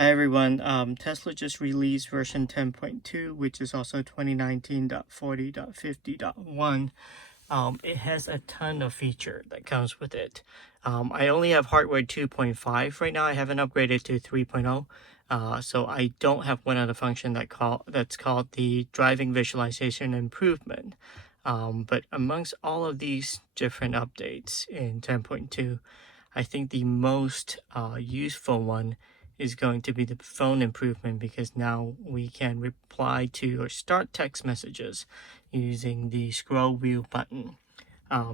Hi everyone, Tesla just released version 10.2, which is also 2019.40.50.1. It has a ton of feature that comes with it. I only have hardware 2.5 right now. I haven't upgraded to 3.0. So I don't have one other function that's called the driving visualization improvement. But amongst all of these different updates in 10.2, I think the most useful one is going to be the phone improvement, because now we can reply to or start text messages using the scroll wheel button.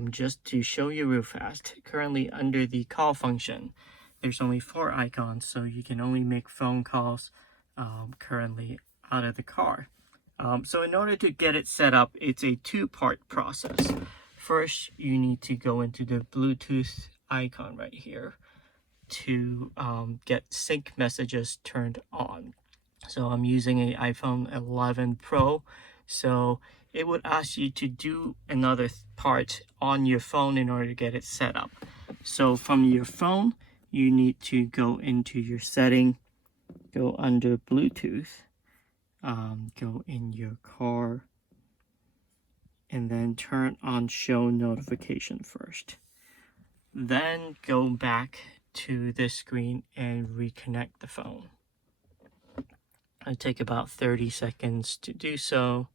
Just to show you real fast, currently under the call function, there's only 4 icons, so you can only make phone calls currently out of the car. So in order to get it set up, it's a two-part process. First, you need to go into the Bluetooth icon right here to get sync messages turned on. So I'm using an iPhone 11 Pro, so it would ask you to do another part on your phone in order to get it set up. So from your phone, you need to go into your setting, go under Bluetooth, go in your car, and then turn on show notification first. Then go back to this screen and reconnect the phone. It'll take about 30 seconds to do so.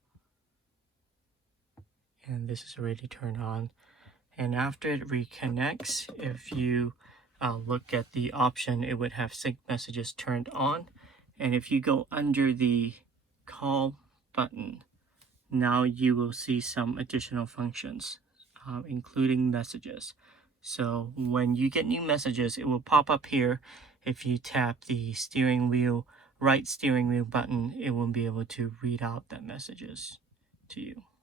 And this is already turned on. And after it reconnects, if you look at the option, it would have sync messages turned on. And if you go under the call button, now you will see some additional functions, including messages. So when you get new messages, it will pop up here. If you tap the right steering wheel button, it will be able to read out that messages to you.